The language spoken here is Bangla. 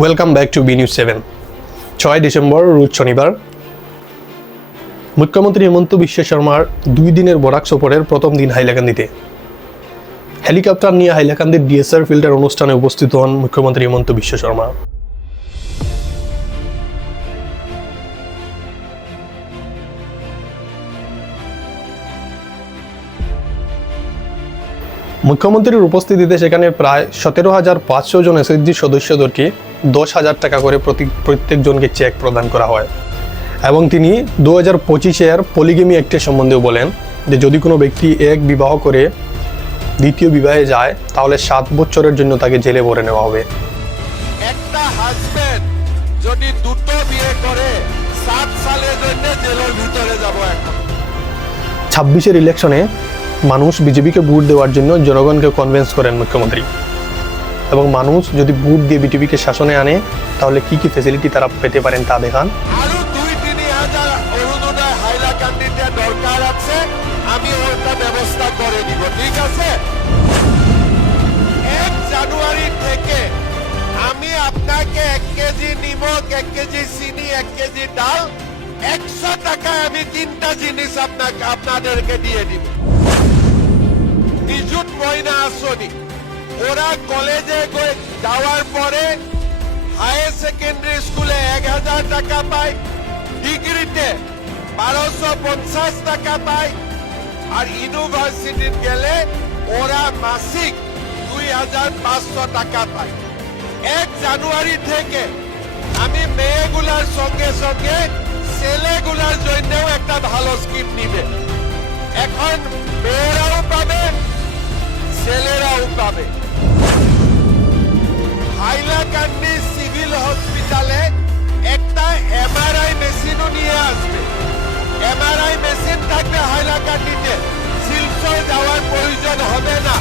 Welcome back to B News 7। 6 December রোজ শনিবার মুখ্যমন্ত্রী হিমন্ত বিশ্ব শর্মার 2 দিনের বরাক সফরের প্রথম দিন হাইলাকান্দিতে হেলিকপ্টার নিয়ে হাইলাকান্দির ডিএসআর ফিল্ডের অনুষ্ঠানে উপস্থিত হন মুখ্যমন্ত্রী হিমন্ত বিশ্ব শর্মা। মুখ্যমন্ত্রীর উপস্থিতিতে সেখানে প্রায় 17,500 জন এসএইচজি সদস্যদেরকে 10,000 টাকা করে প্রত্যেকজনকে চেক প্রদান করা হয় এবং তিনি 2025-এর পলিগেমি অ্যাক্টের সম্বন্ধেও বলেন যে যদি কোনো ব্যক্তি এক বিবাহ করে দ্বিতীয় বিবাহে যায় তাহলে 7 বছরের জন্য তাকে জেলে ভরে নেওয়া হবে। একটা হাজবেন্ড যদি দুটো বিয়ে করে 7 সালের জন্য জেলের ভিতরে যাব। এখন 26-এর ইলেকশনে মানুষ বিজেপিকে ভোট দেওয়ার জন্য জনগণকে কনভিন্স করেন মুখ্যমন্ত্রী এবং মানুষ যদি ভোট দিয়ে বিজেপিকে শাসনে আনে তাহলে কি কি ফ্যাসিলিটি তারা পেতে পারেন তা দেখান। আরো 2-3 হাজার অরুণোদয় হাইলাকান্দিতে দরকার আছে, আমি ওটা ব্যবস্থা করে দিব, ঠিক আছে? 1 জানুয়ারি থেকে আমি আপনাকে 1 কেজি নিমক, 1 কেজি চিনি, 1 কেজি ডাল, 100 টাকায় আমি 3টা জিনিস আপনাদেরকে দিয়ে দিব। নিযুত ময়না আসনি, ওরা কলেজে যাওয়ার পরে হায়ার সেকেন্ডারি স্কুলে 1,000 টাকা পায়, ডিগ্রিতে 1250 টাকা পায়, আর ইউনিভার্সিটি গেলে ওরা মাসিক 2,500 টাকা পায়। 1 জানুয়ারি থেকে আমি মেয়েগুলার সঙ্গে সঙ্গে ছেলেগুলার জন্যও একটা ভালো স্কিম নিবে। এখন মেয়েরাও পাবে, ছেলেরাও পাবে। হাইলাকান্দি সিভিল হসপিটালে একটা এমআরআই মেশিনও নিয়ে আসবে। এমআরআই মেশিন থাকবে হাইলাকান্দিতে, শিলচর যাওয়ার প্রয়োজন হবে না।